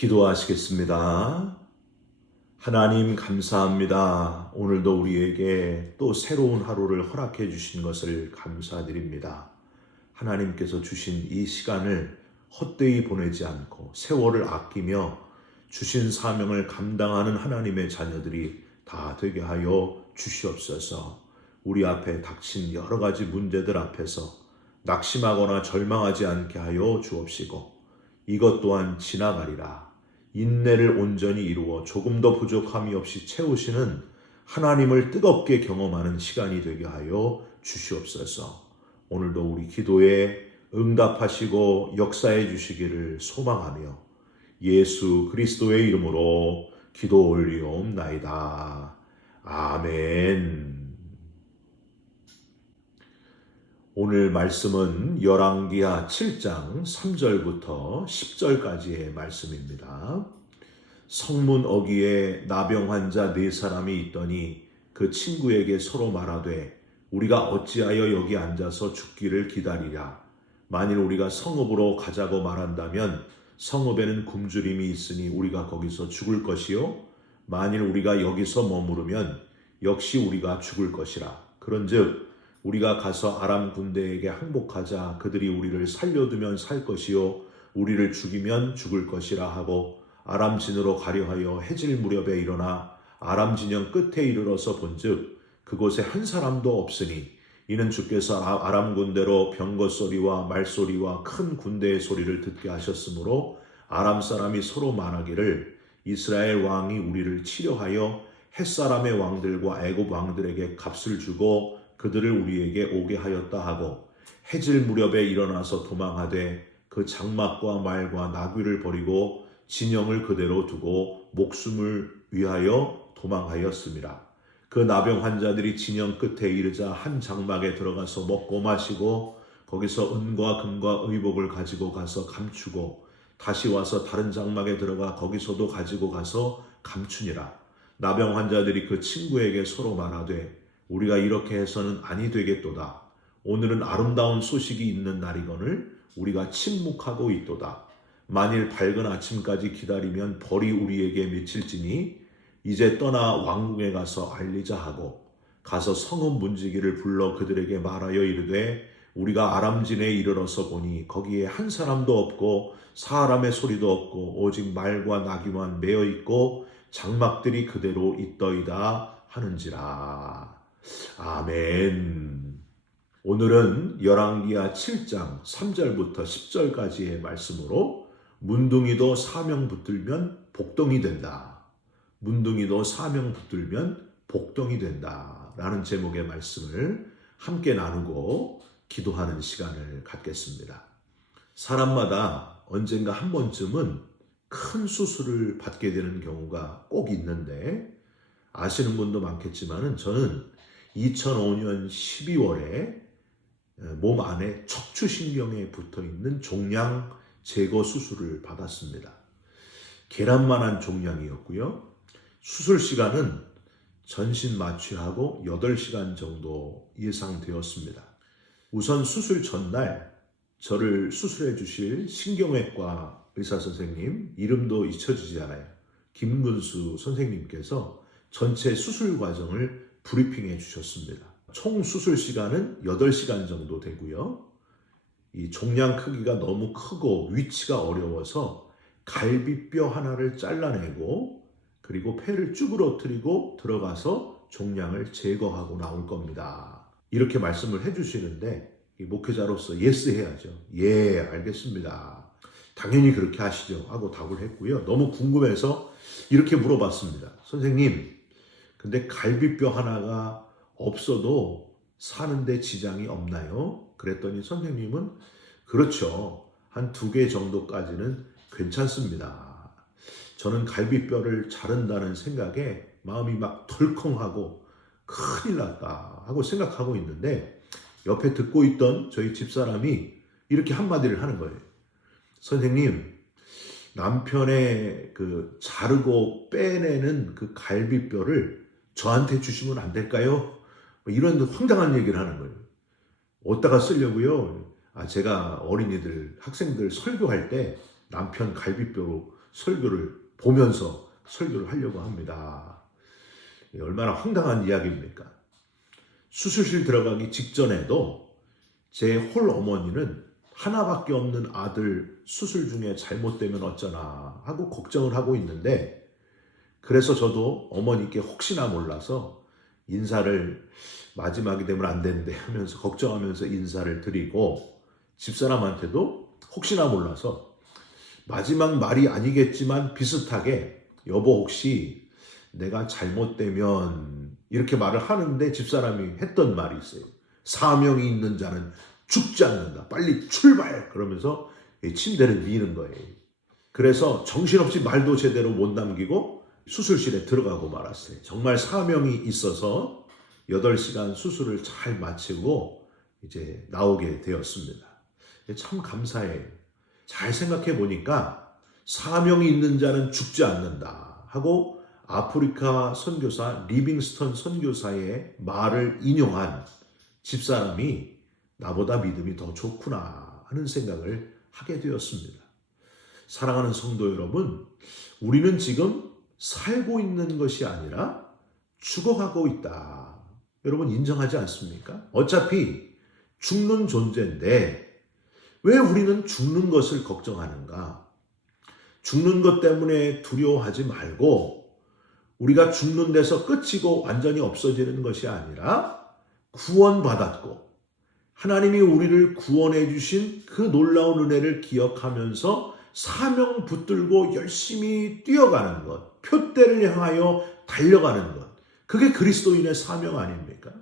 기도하시겠습니다. 하나님 감사합니다. 오늘도 우리에게 또 새로운 하루를 허락해 주신 것을 감사드립니다. 하나님께서 주신 이 시간을 헛되이 보내지 않고 세월을 아끼며 주신 사명을 감당하는 하나님의 자녀들이 다 되게 하여 주시옵소서. 우리 앞에 닥친 여러 가지 문제들 앞에서 낙심하거나 절망하지 않게 하여 주옵시고 이것 또한 지나가리라. 인내를 온전히 이루어 조금도 부족함이 없이 채우시는 하나님을 뜨겁게 경험하는 시간이 되게 하여 주시옵소서. 오늘도 우리 기도에 응답하시고 역사해 주시기를 소망하며 예수 그리스도의 이름으로 기도 올리옵나이다. 아멘. 오늘 말씀은 열왕기하 7장 3절부터 10절까지의 말씀입니다. 성문 어귀에 나병 환자 4사람이 있더니 그 친구에게 서로 말하되 우리가 어찌하여 여기 앉아서 죽기를 기다리랴. 만일 우리가 성읍으로 가자고 말한다면 성읍에는 굶주림이 있으니 우리가 거기서 죽을 것이요 만일 우리가 여기서 머무르면 역시 우리가 죽을 것이라. 그런즉 우리가 가서 아람 군대에게 항복하자. 그들이 우리를 살려두면 살 것이요 우리를 죽이면 죽을 것이라 하고 아람 진으로 가려 하여 해질 무렵에 일어나 아람 진영 끝에 이르러서 본즉 그곳에 한 사람도 없으니 이는 주께서 아람 군대로 병거 소리와 말소리와 큰 군대의 소리를 듣게 하셨으므로 아람 사람이 서로 말하기를 이스라엘 왕이 우리를 치려하여 햇사람의 왕들과 애굽 왕들에게 값을 주고 그들을 우리에게 오게 하였다 하고 해질 무렵에 일어나서 도망하되 그 장막과 말과 나귀를 버리고 진영을 그대로 두고 목숨을 위하여 도망하였습니다. 그 나병 환자들이 진영 끝에 이르자 한 장막에 들어가서 먹고 마시고 거기서 은과 금과 의복을 가지고 가서 감추고 다시 와서 다른 장막에 들어가 거기서도 가지고 가서 감추니라. 나병 환자들이 그 친구에게 서로 말하되 우리가 이렇게 해서는 아니 되겠도다. 오늘은 아름다운 소식이 있는 날이거늘 우리가 침묵하고 있도다. 만일 밝은 아침까지 기다리면 벌이 우리에게 미칠지니 이제 떠나 왕궁에 가서 알리자 하고 가서 성읍 문지기를 불러 그들에게 말하여 이르되 우리가 아람진에 이르러서 보니 거기에 한 사람도 없고 사람의 소리도 없고 오직 말과 나귀만 매어 있고 장막들이 그대로 있더이다 하는지라. 아멘. 오늘은 열왕기하 7장 3절부터 10절까지의 말씀으로 문둥이도 사명 붙들면 복덩이 된다. 문둥이도 사명 붙들면 복덩이 된다. 라는 제목의 말씀을 함께 나누고 기도하는 시간을 갖겠습니다. 사람마다 언젠가 한 번쯤은 큰 수술을 받게 되는 경우가 꼭 있는데 아시는 분도 많겠지만 저는 2005년 12월에 몸 안에 척추신경에 붙어있는 종양 제거 수술을 받았습니다. 계란만한 종양이었고요. 수술 시간은 전신 마취하고 8시간 정도 예상되었습니다. 우선 수술 전날 저를 수술해 주실 신경외과 의사선생님, 이름도 잊혀지지 않아요. 김근수 선생님께서 전체 수술 과정을 브리핑해 주셨습니다. 총 수술 시간은 8시간 정도 되고요. 이 종양 크기가 너무 크고 위치가 어려워서 갈비뼈 하나를 잘라내고 그리고 폐를 쭈그러뜨리고 들어가서 종양을 제거하고 나올 겁니다. 이렇게 말씀을 해주시는데 목회자로서 예스 해야죠. 예, 알겠습니다. 당연히 그렇게 하시죠 하고 답을 했고요. 너무 궁금해서 이렇게 물어봤습니다. 선생님, 근데 갈비뼈 하나가 없어도 사는데 지장이 없나요? 그랬더니 선생님은 그렇죠. 한 2개 정도까지는 괜찮습니다. 저는 갈비뼈를 자른다는 생각에 마음이 막 덜컹하고 큰일 났다 하고 생각하고 있는데 옆에 듣고 있던 저희 집사람이 이렇게 한마디를 하는 거예요. 선생님, 남편의 그 자르고 빼내는 그 갈비뼈를 저한테 주시면 안 될까요? 이런 황당한 얘기를 하는 거예요. 어디다가 쓰려고요? 제가 어린이들, 학생들 설교할 때 남편 갈비뼈로 설교를 보면서 설교를 하려고 합니다. 얼마나 황당한 이야기입니까? 수술실 들어가기 직전에도 제 홀 어머니는 하나밖에 없는 아들 수술 중에 잘못되면 어쩌나 하고 걱정을 하고 있는데, 그래서 저도 어머니께 혹시나 몰라서 인사를 마지막이 되면 안 되는데 하면서 걱정하면서 인사를 드리고, 집사람한테도 혹시나 몰라서 마지막 말이 아니겠지만 비슷하게 여보 혹시 내가 잘못되면 이렇게 말을 하는데, 집사람이 했던 말이 있어요. 사명이 있는 자는 죽지 않는다. 빨리 출발! 그러면서 침대를 미는 거예요. 그래서 정신없이 말도 제대로 못 남기고 수술실에 들어가고 말았어요. 정말 사명이 있어서 8시간 수술을 잘 마치고 이제 나오게 되었습니다. 참 감사해요. 잘 생각해 보니까 사명이 있는 자는 죽지 않는다 하고 아프리카 선교사 리빙스턴 선교사의 말을 인용한 집사람이 나보다 믿음이 더 좋구나 하는 생각을 하게 되었습니다. 사랑하는 성도 여러분, 우리는 지금 살고 있는 것이 아니라 죽어가고 있다. 여러분 인정하지 않습니까? 어차피 죽는 존재인데 왜 우리는 죽는 것을 걱정하는가? 죽는 것 때문에 두려워하지 말고, 우리가 죽는 데서 끝이고 완전히 없어지는 것이 아니라 구원받았고 하나님이 우리를 구원해 주신 그 놀라운 은혜를 기억하면서 사명 붙들고 열심히 뛰어가는 것, 표대를 향하여 달려가는 것, 그게 그리스도인의 사명 아닙니까?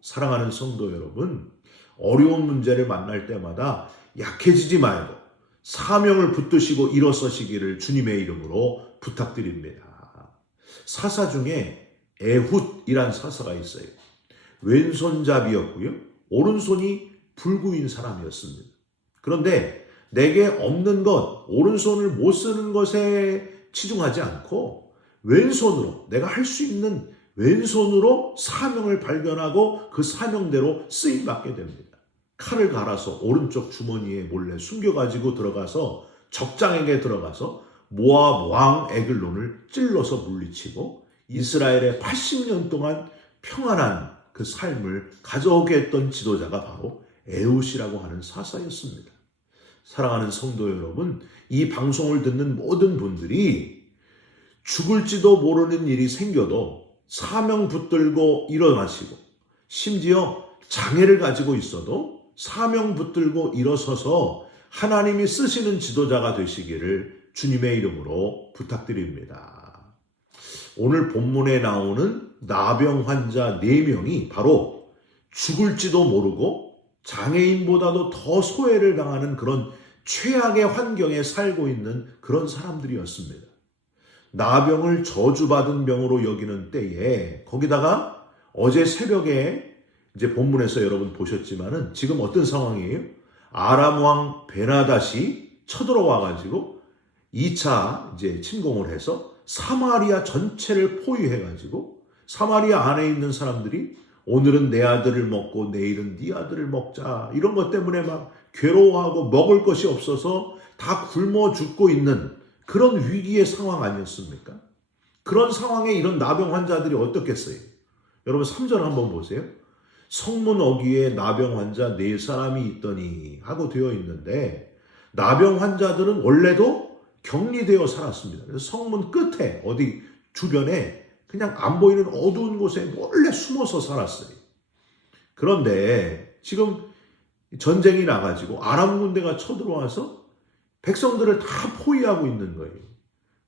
사랑하는 성도 여러분, 어려운 문제를 만날 때마다 약해지지 말고 사명을 붙드시고 일어서시기를 주님의 이름으로 부탁드립니다. 사사 중에 에훗이란 사사가 있어요. 왼손잡이였고요. 오른손이 불구인 사람이었습니다. 그런데 내게 없는 것, 오른손을 못 쓰는 것에 치중하지 않고 왼손으로, 내가 할 수 있는 왼손으로 사명을 발견하고 그 사명대로 쓰임받게 됩니다. 칼을 갈아서 오른쪽 주머니에 몰래 숨겨가지고 들어가서 적장에게 들어가서 모압 왕 에글론을 찔러서 물리치고 이스라엘의 80년 동안 평안한 그 삶을 가져오게 했던 지도자가 바로 에훗이라고 하는 사사였습니다. 사랑하는 성도 여러분, 이 방송을 듣는 모든 분들이 죽을지도 모르는 일이 생겨도 사명 붙들고 일어나시고, 심지어 장애를 가지고 있어도 사명 붙들고 일어서서 하나님이 쓰시는 지도자가 되시기를 주님의 이름으로 부탁드립니다. 오늘 본문에 나오는 나병 환자 4명이 바로 죽을지도 모르고 장애인보다도 더 소외를 당하는 그런 최악의 환경에 살고 있는 그런 사람들이었습니다. 나병을 저주받은 병으로 여기는 때에, 거기다가 어제 새벽에 이제 본문에서 여러분 보셨지만은 지금 어떤 상황이에요? 아람 왕 베나닷이 쳐들어와가지고 2차 이제 침공을 해서 사마리아 전체를 포위해가지고 사마리아 안에 있는 사람들이 오늘은 내 아들을 먹고 내일은 네 아들을 먹자, 이런 것 때문에 막 괴로워하고 먹을 것이 없어서 다 굶어 죽고 있는 그런 위기의 상황 아니었습니까? 그런 상황에 이런 나병 환자들이 어떻겠어요? 여러분 3절 한번 보세요. 성문 어귀에 나병 환자 4사람이 있더니 하고 되어 있는데, 나병 환자들은 원래도 격리되어 살았습니다. 그래서 성문 끝에 어디 주변에 그냥 안 보이는 어두운 곳에 몰래 숨어서 살았어요. 그런데 지금 전쟁이 나가지고 아람 군대가 쳐들어와서 백성들을 다 포위하고 있는 거예요.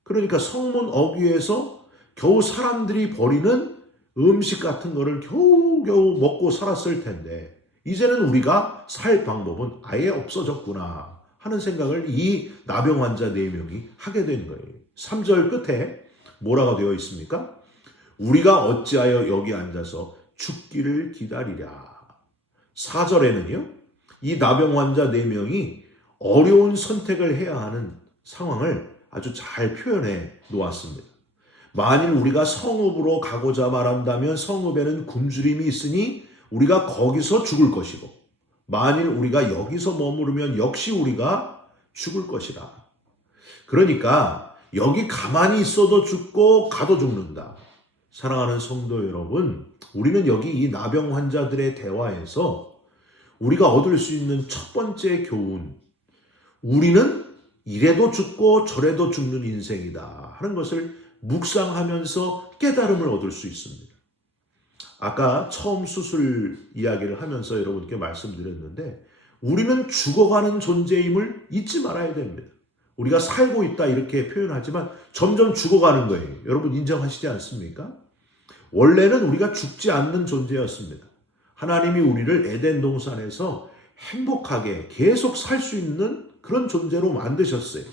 그러니까 성문 어귀에서 겨우 사람들이 버리는 음식 같은 거를 겨우겨우 먹고 살았을 텐데, 이제는 우리가 살 방법은 아예 없어졌구나 하는 생각을 이 나병 환자 4명이 하게 된 거예요. 3절 끝에 뭐라고 되어 있습니까? 우리가 어찌하여 여기 앉아서 죽기를 기다리랴. 4절에는요, 이 나병 환자 4명이 어려운 선택을 해야 하는 상황을 아주 잘 표현해 놓았습니다. 만일 우리가 성읍으로 가고자 말한다면 성읍에는 굶주림이 있으니 우리가 거기서 죽을 것이고, 만일 우리가 여기서 머무르면 역시 우리가 죽을 것이다. 그러니까 여기 가만히 있어도 죽고 가도 죽는다. 사랑하는 성도 여러분, 우리는 여기 이 나병 환자들의 대화에서 우리가 얻을 수 있는 첫 번째 교훈, 우리는 이래도 죽고 저래도 죽는 인생이다 하는 것을 묵상하면서 깨달음을 얻을 수 있습니다. 아까 처음 수술 이야기를 하면서 여러분께 말씀드렸는데, 우리는 죽어가는 존재임을 잊지 말아야 됩니다. 우리가 살고 있다 이렇게 표현하지만 점점 죽어가는 거예요. 여러분 인정하시지 않습니까? 원래는 우리가 죽지 않는 존재였습니다. 하나님이 우리를 에덴 동산에서 행복하게 계속 살 수 있는 그런 존재로 만드셨어요.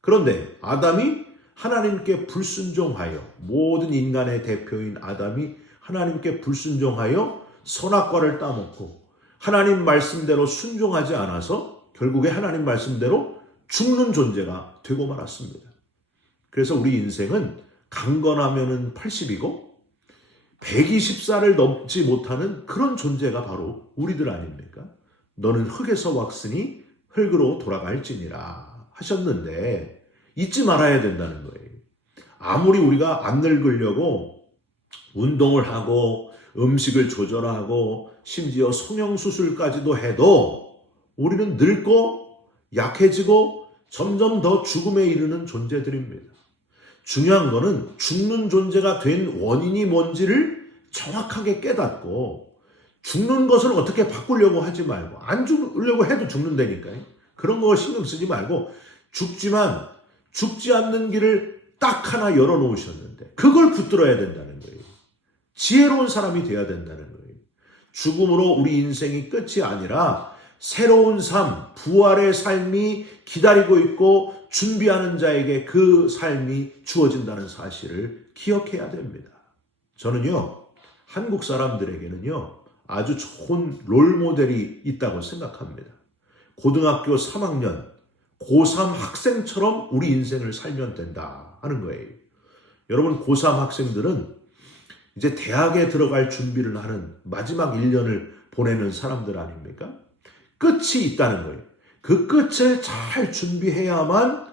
그런데 아담이 하나님께 불순종하여, 모든 인간의 대표인 아담이 하나님께 불순종하여 선악과를 따먹고 하나님 말씀대로 순종하지 않아서 결국에 하나님 말씀대로 죽는 존재가 되고 말았습니다. 그래서 우리 인생은 강건하면은 80이고 120살을 넘지 못하는 그런 존재가 바로 우리들 아닙니까? 너는 흙에서 왔으니 흙으로 돌아갈지니라 하셨는데 잊지 말아야 된다는 거예요. 아무리 우리가 안 늙으려고 운동을 하고 음식을 조절하고 심지어 성형수술까지도 해도 우리는 늙고 약해지고 점점 더 죽음에 이르는 존재들입니다. 중요한 거는 죽는 존재가 된 원인이 뭔지를 정확하게 깨닫고 죽는 것을 어떻게 바꾸려고 하지 말고, 안 죽으려고 해도 죽는다니까요. 그런 거 신경 쓰지 말고, 죽지만 죽지 않는 길을 딱 하나 열어놓으셨는데 그걸 붙들어야 된다는 거예요. 지혜로운 사람이 돼야 된다는 거예요. 죽음으로 우리 인생이 끝이 아니라 새로운 삶, 부활의 삶이 기다리고 있고 준비하는 자에게 그 삶이 주어진다는 사실을 기억해야 됩니다. 저는요, 한국 사람들에게는요, 아주 좋은 롤모델이 있다고 생각합니다. 고등학교 3학년, 고3 학생처럼 우리 인생을 살면 된다 하는 거예요. 여러분, 고3 학생들은 이제 대학에 들어갈 준비를 하는 마지막 1년을 보내는 사람들 아닙니까? 끝이 있다는 거예요. 그 끝을 잘 준비해야만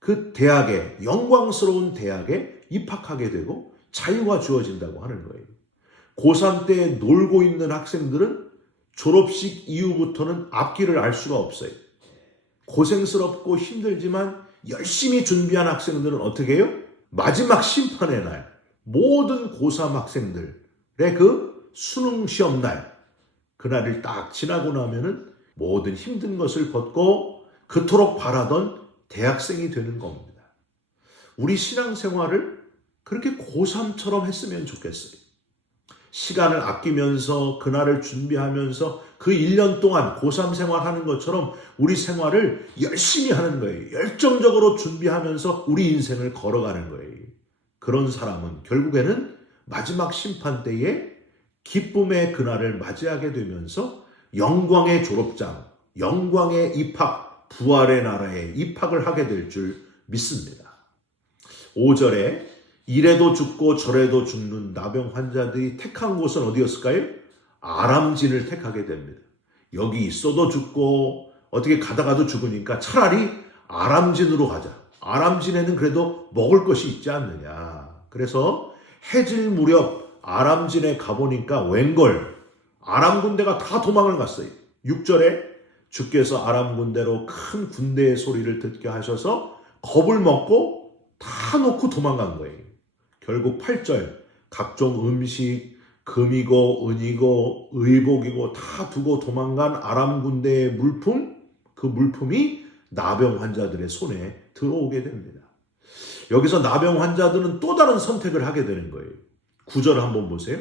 그 대학에, 영광스러운 대학에 입학하게 되고 자유가 주어진다고 하는 거예요. 고3 때 놀고 있는 학생들은 졸업식 이후부터는 앞길을 알 수가 없어요. 고생스럽고 힘들지만 열심히 준비한 학생들은 어떻게 해요? 마지막 심판의 날, 모든 고3 학생들의 그 수능 시험 날, 그날을 딱 지나고 나면은 모든 힘든 것을 벗고 그토록 바라던 대학생이 되는 겁니다. 우리 신앙생활을 그렇게 고3처럼 했으면 좋겠어요. 시간을 아끼면서 그날을 준비하면서 그 1년 동안 고3 생활하는 것처럼 우리 생활을 열심히 하는 거예요. 열정적으로 준비하면서 우리 인생을 걸어가는 거예요. 그런 사람은 결국에는 마지막 심판 때에 기쁨의 그날을 맞이하게 되면서 영광의 졸업장, 영광의 입학, 부활의 나라에 입학을 하게 될 줄 믿습니다. 5절에 이래도 죽고 저래도 죽는 나병 환자들이 택한 곳은 어디였을까요? 아람진을 택하게 됩니다. 여기 있어도 죽고 어떻게 가다가도 죽으니까 차라리 아람진으로 가자. 아람진에는 그래도 먹을 것이 있지 않느냐. 그래서 해질 무렵 아람진에 가보니까 웬걸 아람 군대가 다 도망을 갔어요. 6절에 주께서 아람 군대로 큰 군대의 소리를 듣게 하셔서 겁을 먹고 다 놓고 도망간 거예요. 결국 8절 각종 음식, 금이고 은이고 의복이고 다 두고 도망간 아람 군대의 물품, 그 물품이 나병 환자들의 손에 들어오게 됩니다. 여기서 나병 환자들은 또 다른 선택을 하게 되는 거예요. 9절 한번 보세요.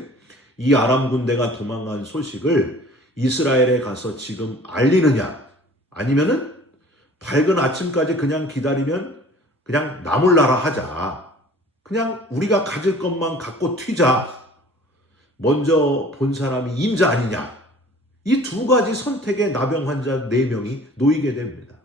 이 아람 군대가 도망간 소식을 이스라엘에 가서 지금 알리느냐, 아니면은 밝은 아침까지 그냥 기다리면 그냥 나몰라라 하자. 그냥 우리가 가질 것만 갖고 튀자. 먼저 본 사람이 임자 아니냐. 이 두 가지 선택에 나병 환자 4명이 놓이게 됩니다.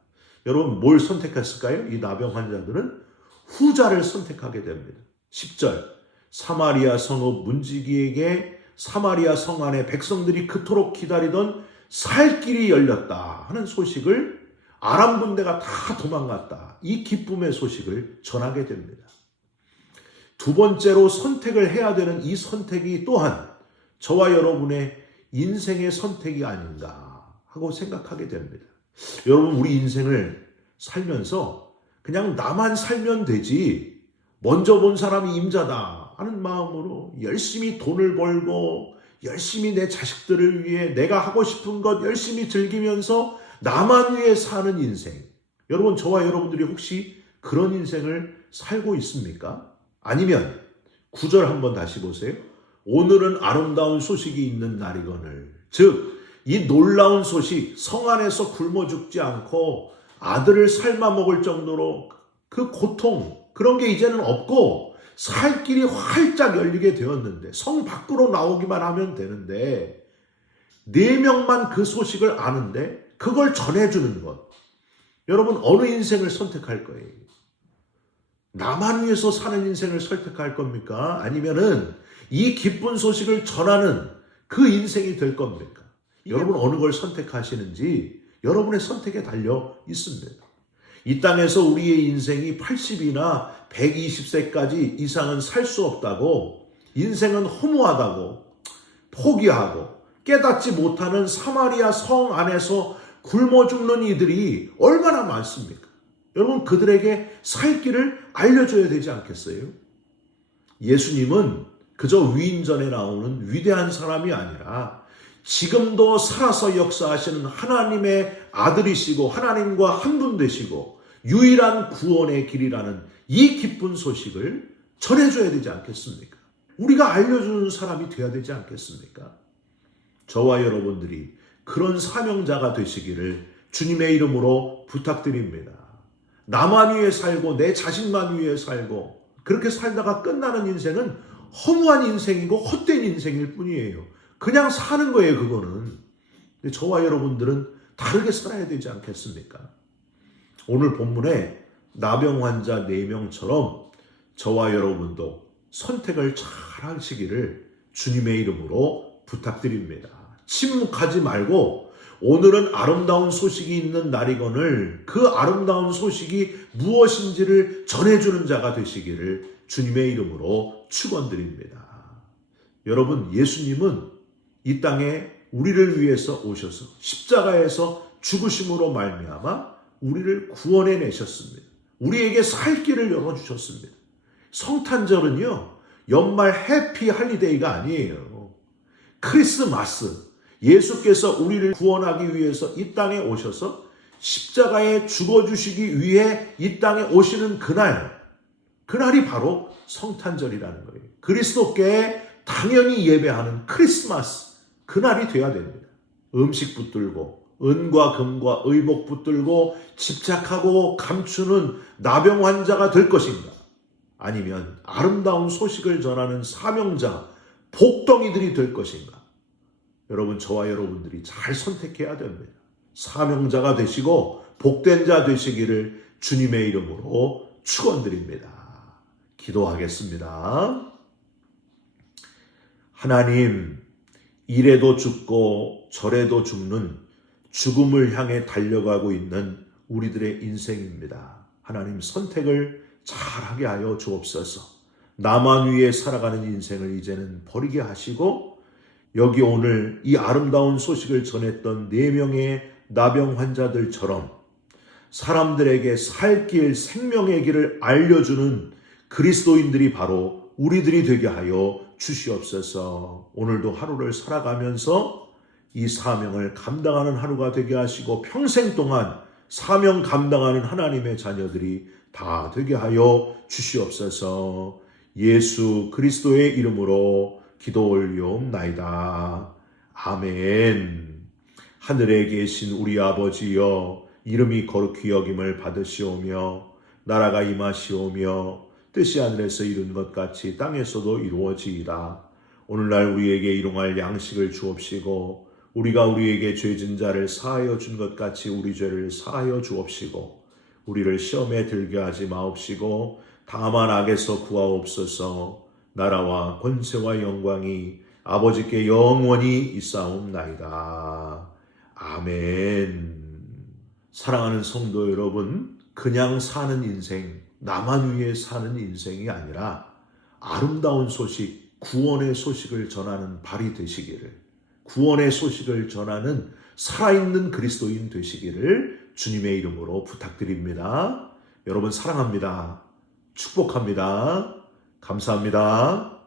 여러분 뭘 선택했을까요? 이 나병 환자들은 후자를 선택하게 됩니다. 10절 사마리아 성읍 문지기에게 사마리아 성 안에 백성들이 그토록 기다리던 살 길이 열렸다 하는 소식을 아람 군대가 다 도망갔다. 이 기쁨의 소식을 전하게 됩니다. 두 번째로 선택을 해야 되는 이 선택이 또한 저와 여러분의 인생의 선택이 아닌가 하고 생각하게 됩니다. 여러분, 우리 인생을 살면서 그냥 나만 살면 되지, 먼저 본 사람이 임자다 하는 마음으로 열심히 돈을 벌고 열심히 내 자식들을 위해 내가 하고 싶은 것 열심히 즐기면서 나만 위해 사는 인생. 여러분, 저와 여러분들이 혹시 그런 인생을 살고 있습니까? 아니면 9절 한번 다시 보세요. 오늘은 아름다운 소식이 있는 날이거늘. 즉, 이 놀라운 소식, 성 안에서 굶어 죽지 않고 아들을 삶아 먹을 정도로 그 고통, 그런 게 이제는 없고 살 길이 활짝 열리게 되었는데, 성 밖으로 나오기만 하면 되는데 4명만 그 소식을 아는데 그걸 전해주는 것. 여러분, 어느 인생을 선택할 거예요? 나만 위해서 사는 인생을 선택할 겁니까? 아니면은 이 기쁜 소식을 전하는 그 인생이 될 겁니까? 여러분, 어느 걸 선택하시는지 여러분의 선택에 달려 있습니다. 이 땅에서 우리의 인생이 80이나 120세까지 이상은 살 수 없다고, 인생은 허무하다고 포기하고 깨닫지 못하는 사마리아 성 안에서 굶어 죽는 이들이 얼마나 많습니까? 여러분, 그들에게 살 길을 알려줘야 되지 않겠어요? 예수님은 그저 위인전에 나오는 위대한 사람이 아니라 지금도 살아서 역사하시는 하나님의 아들이시고 하나님과 한 분 되시고 유일한 구원의 길이라는 이 기쁜 소식을 전해줘야 되지 않겠습니까? 우리가 알려주는 사람이 되어야 되지 않겠습니까? 저와 여러분들이 그런 사명자가 되시기를 주님의 이름으로 부탁드립니다. 나만 위해 살고 내 자식만 위해 살고 그렇게 살다가 끝나는 인생은 허무한 인생이고 헛된 인생일 뿐이에요. 그냥 사는 거예요, 그거는. 근데 저와 여러분들은 다르게 살아야 되지 않겠습니까? 오늘 본문에 나병 환자 4명처럼 저와 여러분도 선택을 잘 하시기를 주님의 이름으로 부탁드립니다. 침묵하지 말고 오늘은 아름다운 소식이 있는 날이거늘 그 아름다운 소식이 무엇인지를 전해주는 자가 되시기를 주님의 이름으로 축원드립니다. 여러분, 예수님은 이 땅에 우리를 위해서 오셔서 십자가에서 죽으심으로 말미암아 우리를 구원해 내셨습니다. 우리에게 살 길을 열어주셨습니다. 성탄절은요, 연말 해피 할리데이가 아니에요. 크리스마스, 예수께서 우리를 구원하기 위해서 이 땅에 오셔서 십자가에 죽어주시기 위해 이 땅에 오시는 그날이 바로 성탄절이라는 거예요. 그리스도께 당연히 예배하는 크리스마스, 그날이 돼야 됩니다. 음식 붙들고 은과 금과 의복 붙들고 집착하고 감추는 나병 환자가 될 것인가? 아니면 아름다운 소식을 전하는 사명자, 복덩이들이 될 것인가? 여러분, 저와 여러분들이 잘 선택해야 됩니다. 사명자가 되시고 복된 자 되시기를 주님의 이름으로 축원드립니다. 기도하겠습니다. 하나님, 이래도 죽고 저래도 죽는 죽음을 향해 달려가고 있는 우리들의 인생입니다. 하나님, 선택을 잘하게 하여 주옵소서. 나만 위해 살아가는 인생을 이제는 버리게 하시고 여기 오늘 이 아름다운 소식을 전했던 4명의 나병 환자들처럼 사람들에게 살 길, 생명의 길을 알려주는 그리스도인들이 바로 우리들이 되게 하여 주시옵소서. 오늘도 하루를 살아가면서 이 사명을 감당하는 하루가 되게 하시고 평생 동안 사명 감당하는 하나님의 자녀들이 다 되게 하여 주시옵소서. 예수 그리스도의 이름으로 기도 올리옵나이다. 아멘. 하늘에 계신 우리 아버지여, 이름이 거룩히 여김을 받으시오며 나라가 임하시오며 뜻이 하늘에서 이룬 것 같이 땅에서도 이루어지이다. 오늘날 우리에게 일용할 양식을 주옵시고 우리가 우리에게 죄진 자를 사하여 준 것 같이 우리 죄를 사하여 주옵시고 우리를 시험에 들게 하지 마옵시고 다만 악에서 구하옵소서. 나라와 권세와 영광이 아버지께 영원히 있사옵나이다. 아멘. 사랑하는 성도 여러분, 그냥 사는 인생, 나만 위해 사는 인생이 아니라 아름다운 소식, 구원의 소식을 전하는 발이 되시기를, 구원의 소식을 전하는 살아있는 그리스도인 되시기를 주님의 이름으로 부탁드립니다. 여러분 사랑합니다. 축복합니다. 감사합니다.